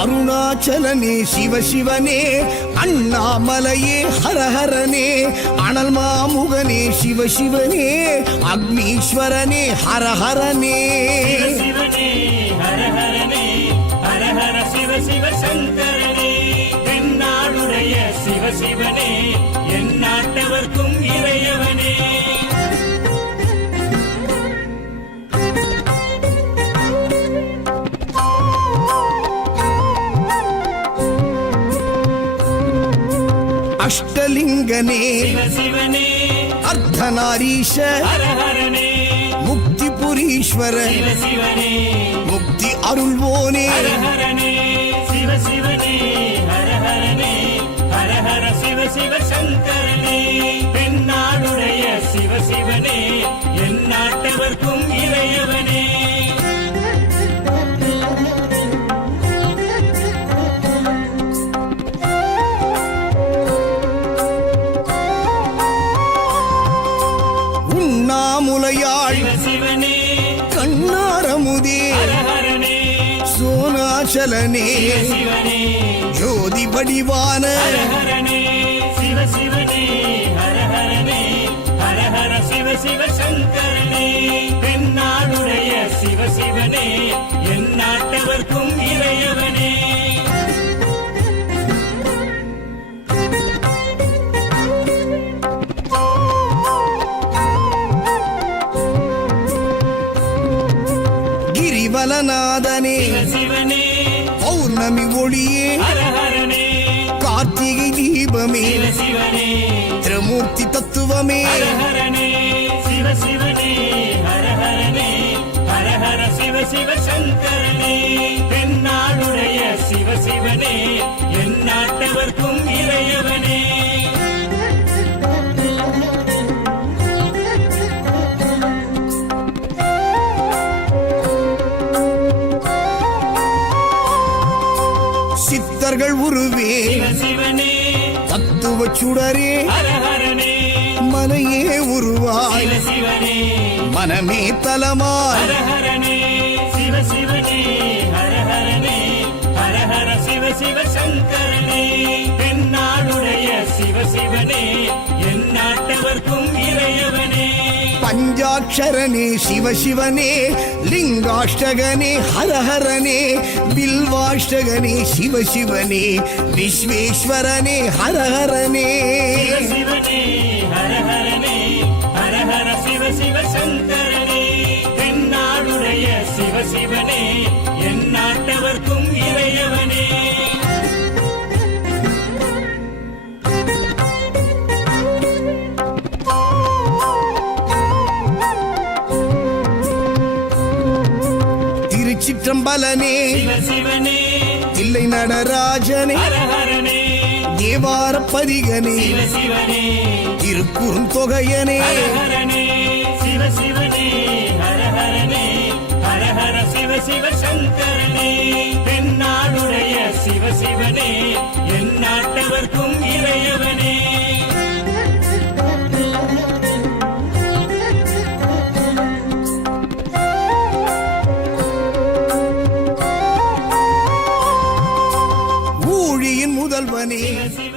அருணாச்சலனே சிவசிவனே, அண்ணாமலையே ஹரஹரனே, அனல் மாமுகனே சிவசிவனே, அக்னீஸ்வரனே ஹரஹரனே. சிவசிவனே ஹரஹரனே, ஹரஹர சிவ சிவ சங்கரனே, தென்னாடுடைய சிவசிவனே, என் நாட்டவர்க்கும் இறையவனே. அஷ்டலிங்கனே சிவசிவனே, அர்த்தநாரீஷ ஹரஹரனே, முக்திபுரீஸ்வர சிவசிவனே, முக்தி அருள்வோனே. ஹரஹரனே சிவசிவனே, ஹரஹரனே, ஹரஹர சிவ சிவ சங்கரனே, தென்னாடுடைய சிவசிவனே, என் நாட்டவர்க்கும் இறையவனே. உண்ணாமுலையாள் சிவசிவனே, கண்ணாரமுதே ஹரஹரனே, சோனாச்சலனே சிவசிவனே, ஜோதி வடிவான ஹரஹரனே சிவசிவனே, ஹரஹரனே, ஹரஹர சிவ சிவ சங்கரனே, தென்னாடுடைய சிவசிவனே, என் நாட்டவர்க்கும் இறையவனே. கிரிவலநாதனே சிவசிவனே, பௌர்ணமி ஒளியே ஹரஹரனே, கார்த்திகை தீபமே சிவசிவனே, திரமூர்த்தி தத்துவமே. ஹரஹரனே சிவசிவனே, ஹரஹரனே, ஹரஹர சிவ சிவ சங்கரனே, தென்னாடுடைய சிவசிவனே, என் நாட்டவர்க்கும் இறையவனே. சித்தர்கள் உருவே சிவசிவனே, தத்துவ சுடரே ஹரஹரனே, மனையே உருவாய் சிவசிவனே, மனமே தலமாய். ஹரஹரனே சிவசிவனே, ஹரஹரனே, ஹரஹர சிவ சிவ சங்கரனே, தென்னாடுடைய சிவசிவனே, என் நாட்டவர்க்கும் இறையவனே. பஞ்சாட்சரனே சிவசிவனே, லிங்காஷ்டகனே ஹரஹரனே, பில்வாஷ்டகனே சிவசிவனே, விஸ்வேஸ்வரனே ஹரஹரனே. சிவசிவனே, ஹரஹரனே, ஹரஹர சிவ சிவ சங்கரனே, தென்னாடுடைய சிவசிவனே, என் நாட்டவர்க்கும் இறையவனே. திருச்சிற்றம்பலனே சிவசிவனே, தில்லை நடராஜனே, ஹரஹரனே, தேவார பதிகனே, சிவசிவனே, திருக்குறுந்தொகையனே. ஹரஹரனே சிவசிவனே, ஹரஹரனே, ஹரஹர சிவ சிவ சங்கரனே, தென்னாடுடைய சிவசிவனே, என் நாட்டவர்க்கும் இறையவனே. ஊழியின் முதல்வனே சிவசிவனே,